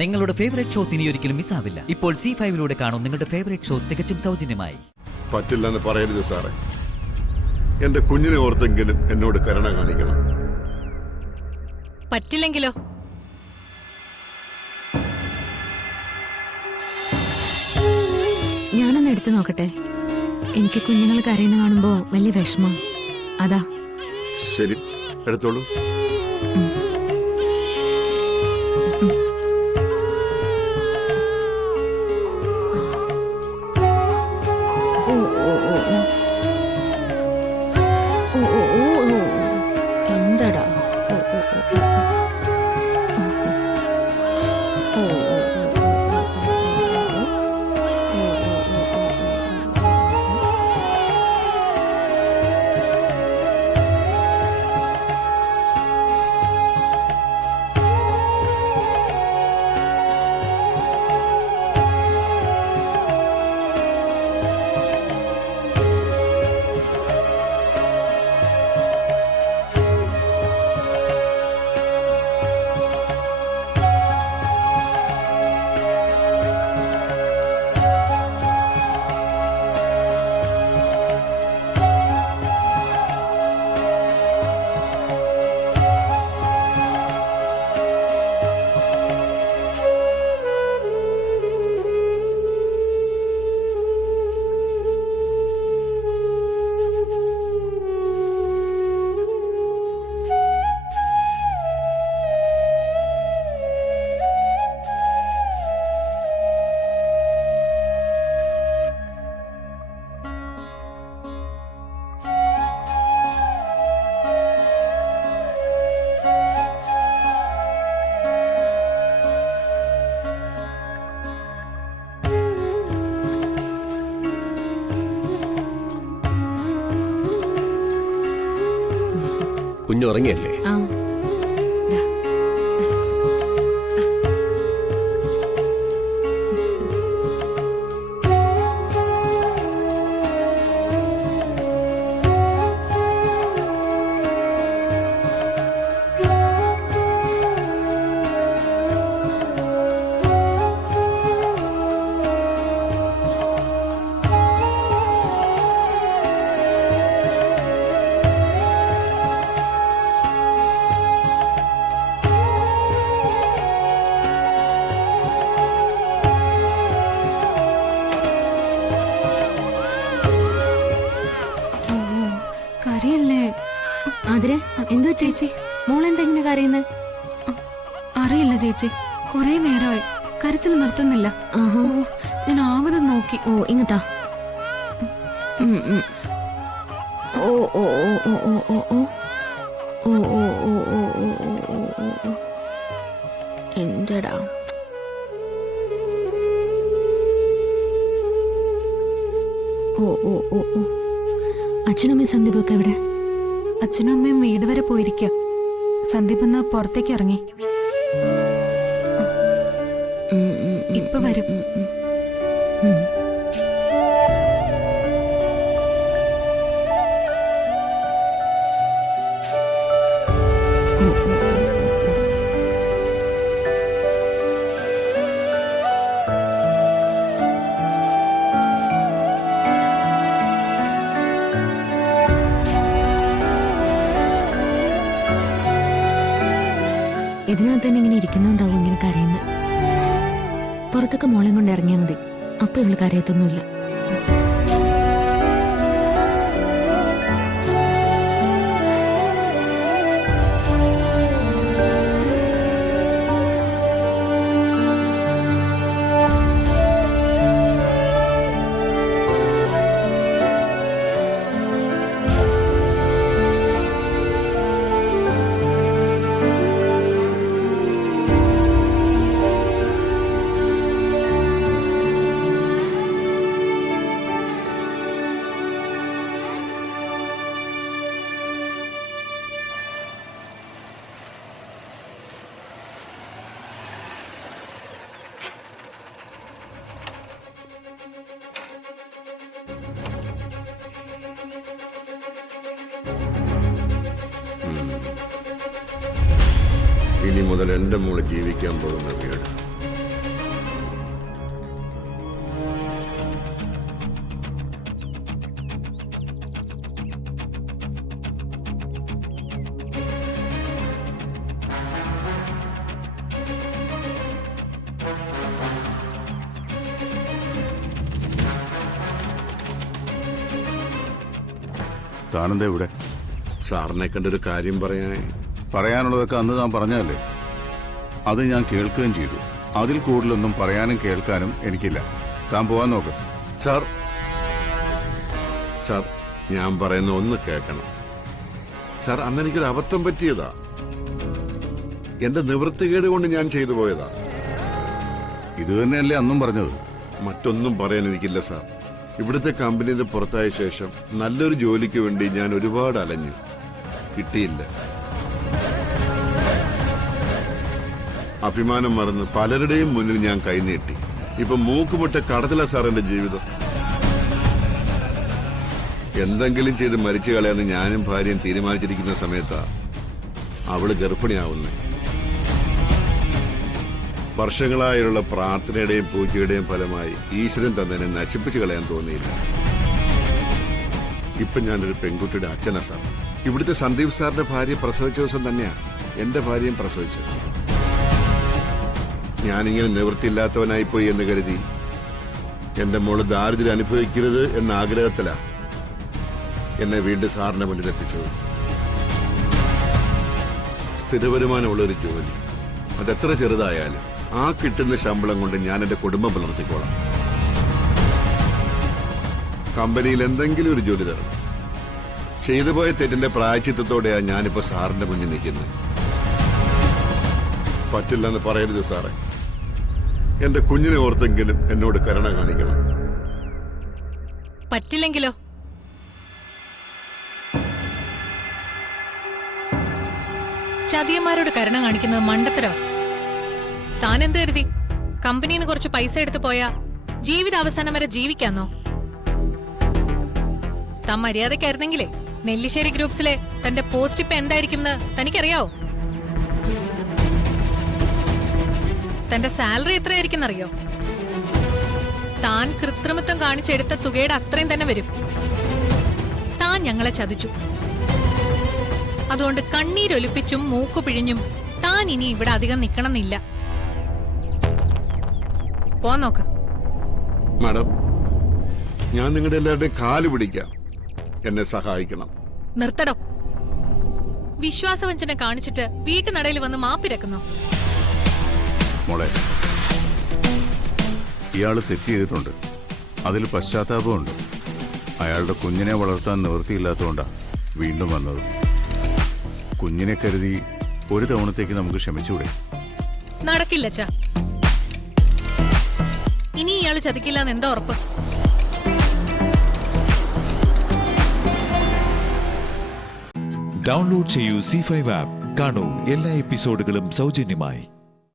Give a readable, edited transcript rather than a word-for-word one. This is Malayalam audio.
നിങ്ങളുടെ ഫേവറേറ്റ് ഷോസ് ഇനി ഒരിക്കലും മിസ്സാവില്ല. ഇപ്പോൾ C5 കാണും നിങ്ങളുടെ ഫേവറേറ്റ് ഷോസ് തികച്ചും സൗജന്യമായി. പറ്റില്ലെന്ന് പറയരുത് സാറേ. എന്റെ കുഞ്ഞിനെ ഓർത്തെങ്കിലും എന്നോട് കരുണ കാണിക്കണം. പറ്റില്ലെങ്കിലോ? ഞാനൊന്ന് എടുത്തു നോക്കട്ടെ. എനിക്ക് കുഞ്ഞുങ്ങൾ കരയുന്ന കാണുമ്പോ വലിയ വിഷമം. അതാ. ശരി, എടുത്തോളൂ. എന്തടാ? കുഞ്ഞു ഉറങ്ങിയല്ലേ? ആതിരെ, എന്തോ ചേച്ചി? മോളെന്തെങ്ങനെ കരയുന്നത്? അറിയില്ല ചേച്ചി, കൊറേ നേരമായി കരച്ചിൽ നിർത്തുന്നില്ല. ഞാൻ ആവതും നോക്കി. ഓ, ഇങ്ങത്താ. ഓ ഓ ഓ ഓ ഓ ഓ ഓ ഓ ഓ ഓ ഓ ഓ. എന്തടാ? ഓ ഓ ഓ ഓ. അച്ഛനും അമ്മയും സന്ദീപൊക്കെ എവിടെ? അച്ഛനും അമ്മയും വീട് വരെ പോയിരിക്കുക. സന്ദീപ് ഒന്ന് പുറത്തേക്ക് ഇറങ്ങി. ഇപ്പൊ വരും. ഇതിനകത്ത് തന്നെ ഇങ്ങനെ ഇരിക്കുന്നുണ്ടാവും ഇങ്ങനെ കരയുന്ന. പുറത്തൊക്കെ മോളെ കൊണ്ട് ഇറങ്ങിയാൽ മതി, അപ്പൊ ഇവള് കരയത്തൊന്നുമില്ല. ഇനി മുതൽ എൻ്റെ മോള് ജീവിക്കാൻ പോകുന്ന വീട് താനെന്താ ഇവിടെ? സാറിനെ കണ്ടൊരു കാര്യം പറയാൻ. പറയാനുള്ളതൊക്കെ അന്ന് താൻ പറഞ്ഞതല്ലേ? അത് ഞാൻ കേൾക്കുകയും ചെയ്തു. അതിൽ കൂടുതലൊന്നും പറയാനും കേൾക്കാനും എനിക്കില്ല. താൻ പോവാൻ നോക്ക്. സാർ സാർ ഞാൻ പറയുന്ന ഒന്ന് കേൾക്കണം സാർ. അന്ന് എനിക്കൊരു അബദ്ധം പറ്റിയതാ. എന്റെ നിവൃത്തികേട് കൊണ്ട് ഞാൻ ചെയ്തു പോയതാ. ഇത് തന്നെയല്ലേ അന്നും പറഞ്ഞത്? മറ്റൊന്നും പറയാൻ എനിക്കില്ല സാർ. ഇവിടുത്തെ കമ്പനിയിൽ പുറത്തായ ശേഷം നല്ലൊരു ജോലിക്ക് വേണ്ടി ഞാൻ ഒരുപാട് അലഞ്ഞു, കിട്ടിയില്ല. അഭിമാനം മറന്ന് പലരുടെയും മുന്നിൽ ഞാൻ കൈനീട്ടി. ഇപ്പൊ മൂക്കുമുട്ട കടത്തില സാർ എന്റെ ജീവിതം. എന്തെങ്കിലും ചെയ്ത് മരിച്ചു കളയാന്ന് ഞാനും ഭാര്യയും തീരുമാനിച്ചിരിക്കുന്ന സമയത്താ അവള് ഗർഭിണിയാവുന്നേ. വർഷങ്ങളായുള്ള പ്രാർത്ഥനയുടെയും പൂജയുടെയും ഫലമായി ഈശ്വരൻ തന്നെ നശിപ്പിച്ചു കളയാൻ തോന്നിയില്ല. ഇപ്പൊ ഞാനൊരു പെൺകുട്ടിയുടെ അച്ഛനാ സാർ. ഇവിടുത്തെ സന്ദീപ് സാറിന്റെ ഭാര്യ പ്രസവിച്ച ദിവസം തന്നെയാ എന്റെ ഭാര്യയും പ്രസവിച്ചത്. ഞാനിങ്ങനെ നിവൃത്തിയില്ലാത്തവനായിപ്പോയി എന്ന് കരുതി എന്റെ മോള് ദാരിദ്ര്യം അനുഭവിക്കരുത് എന്ന ആഗ്രഹത്തിലാ എന്നെ വീണ്ടും സാറിന്റെ മുന്നിൽ എത്തിച്ചത്. സ്ഥിരവരുമാനമുള്ളൊരു ജോലി, അതെത്ര ചെറുതായാലും ആ കിട്ടുന്ന ശമ്പളം കൊണ്ട് ഞാൻ എന്റെ കുടുംബം പുലർത്തിക്കോളാം. കമ്പനിയിൽ എന്തെങ്കിലും ഒരു ജോലി തരണം. ചെയ്തുപോയ തെറ്റിന്റെ പ്രായച്ചിത്തത്തോടെയാണ് ഞാനിപ്പോ സാറിന്റെ മുന്നിൽ നിൽക്കുന്നത്. പറ്റില്ലെന്ന് പറയരുത് സാറേ. എന്റെ കുഞ്ഞിനെ ഓർത്തെങ്കിലും എന്നോട് കരുണ കാണിക്കണം. പറ്റില്ലെങ്കിലോ? ചതിയന്മാരോട് കരുണ കാണിക്കുന്നത് മണ്ടത്തരോ? താൻ എന്ത് കരുതി? കമ്പനിയിൽ നിന്ന് കുറച്ച് പൈസ എടുത്തു പോയാ ജീവിതാവസാനം വരെ ജീവിക്കാന്നോ? താൻ മര്യാദക്കായിരുന്നെങ്കിലേ നെല്ലിശ്ശേരി ഗ്രൂപ്പ്സിലെ തന്റെ പോസ്റ്റ് ഇപ്പൊ എന്തായിരിക്കും തനിക്കറിയാവോ? തന്റെ സാലറി എത്രയായിരിക്കും അറിയോ? താൻ കൃത്രിമത്വം കാണിച്ചെടുത്ത തുകയുടെ അത്രയും തന്നെ വരും. താൻ ഞങ്ങളെ ചതിച്ചു. അതുകൊണ്ട് കണ്ണീരൊലിപ്പിച്ചും മൂക്കു പിഴിഞ്ഞും താൻ ഇനി ഇവിടെ അധികം നിക്കണമെന്നില്ല. പോന്നോക്ക്. മാഡം, ഞാൻ നിങ്ങളുടെ എല്ലാവരുടെയും കാല് പിടിക്കാം. എന്നെ സഹായിക്കണം. നിർത്തടോ. വിശ്വാസവഞ്ചന കാണിച്ചിട്ട് വീട്ടുനടയിൽ വന്ന് മാപ്പിരക്കുന്നോ? മോളെ, ഇയാള് തെറ്റ് ചെയ്തിട്ടുണ്ട്. അതിൽ പശ്ചാത്താപമുണ്ട്. അയാളുടെ കുഞ്ഞിനെ വളർത്താൻ നിവൃത്തിയില്ലാത്തതുകൊണ്ടാ വീണ്ടും വന്നത്. കുഞ്ഞിനെ കരുതി ഒരു തവണത്തേക്ക് നമുക്ക് ക്ഷമിച്ചൂടെ? നടക്കില്ല അച്ഛാ. ഇനി ഇയാള് ചതിക്കില്ലെന്ന് എന്താ ഉറപ്പ്? ഡൗൺലോഡ് ചെയ്യൂ C5 ആപ്പ്. കാണൂ എല്ലാ എപ്പിസോഡുകളും സൗജന്യമായി.